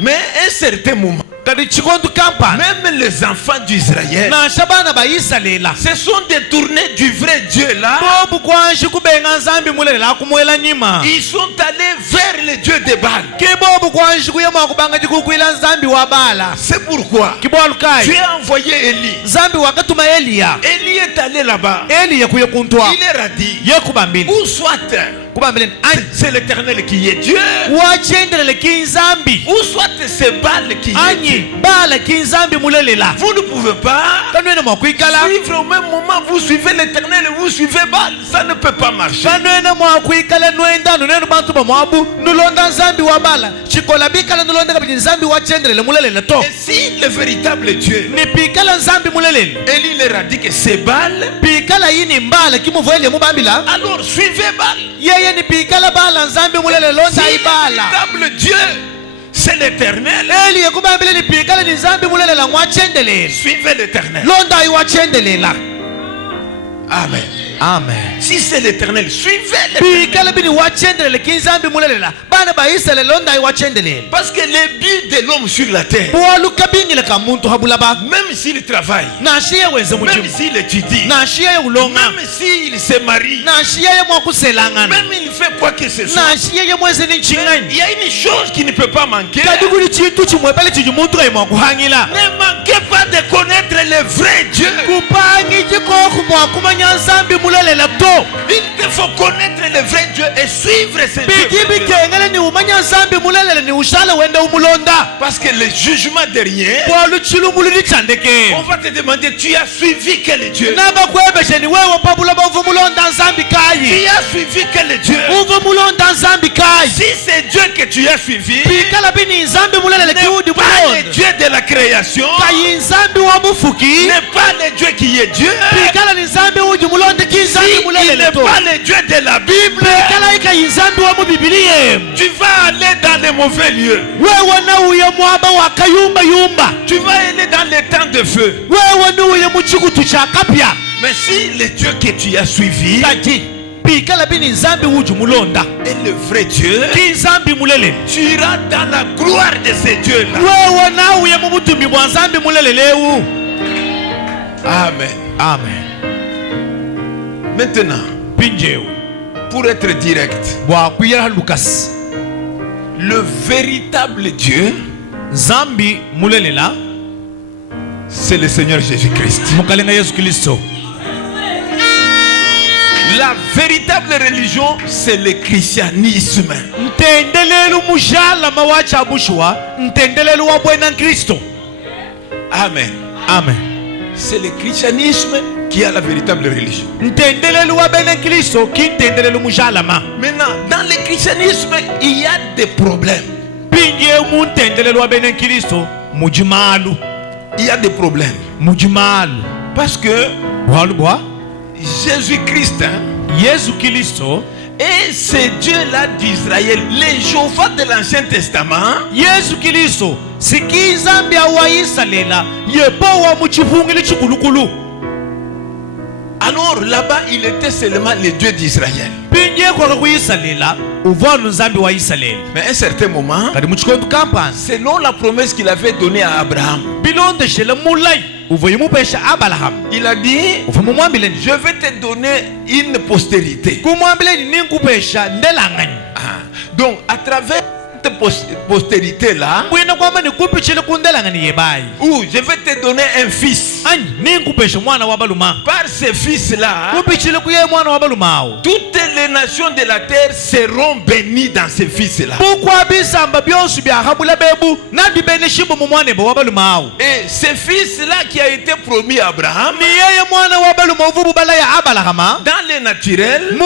Mais à un certain moment, même les enfants d'Israël se sont détournés du vrai Dieu là. Ils sont allés vers le Dieu de Baal. C'est pourquoi Dieu a envoyé Élie. Élie est allé là-bas. Il leur a dit, où soit c'est l'Éternel qui est Dieu, ou soit c'est Baal qui est Dieu. Vous ne pouvez pas suivre au même moment. Vous suivez l'Éternel et vous suivez Baal. Ça ne peut pas marcher. Et si le véritable Dieu, Élie leur a dit que c'est Baal, alors suivez Baal. Si le véritable Dieu, c'est l'Éternel, suivez l'Éternel. Amen. Amen. Si c'est l'Éternel, suivez l'Éternel. Parce que le but de l'homme sur la terre, même s'il travaille, même s'il étudie, même s'il se marie, même il fait quoi que ce soit, il y a une chose qui ne peut pas manquer. Ne manquez pas de connaître le vrai Dieu. Il te faut connaître le vrai Dieu et suivre ce Dieu. Parce que le jugement dernier, on va te demander, tu as suivi quel Dieu? Tu as suivi quel Dieu? Si c'est Dieu que tu as suivi, n'est pas le Dieu de la création, n'est pas le Dieu qui est Dieu, il n'est pas le Dieu de la Bible, tu vas aller dans les mauvais lieux. Tu vas aller dans les temps de feu. Mais si le Dieu que tu as suivi est le vrai Dieu, tu iras dans la gloire de ce Dieu-là. Amen. Amen. Maintenant, pour être direct, le véritable Dieu, c'est le Seigneur Jésus-Christ. La véritable religion, c'est le christianisme. Amen. Amen. C'est le christianisme qui a la véritable religion. Maintenant, dans le christianisme, il y a des problèmes. Il y a des problèmes. Parce que Jésus-Christ, et ce Dieu-là d'Israël, les Jéhovah de l'Ancien Testament, alors là-bas, il était seulement le Dieu d'Israël. Mais à un certain moment, selon la promesse qu'il avait donnée à Abraham, il a dit, je vais te donner une postérité. Donc à travers cette postérité là, où je vais te donner un fils. Par ce fils là, toutes les nations de la terre seront bénies dans ce fils là. Et ce fils là qui a été promis à Abraham, dans le naturel,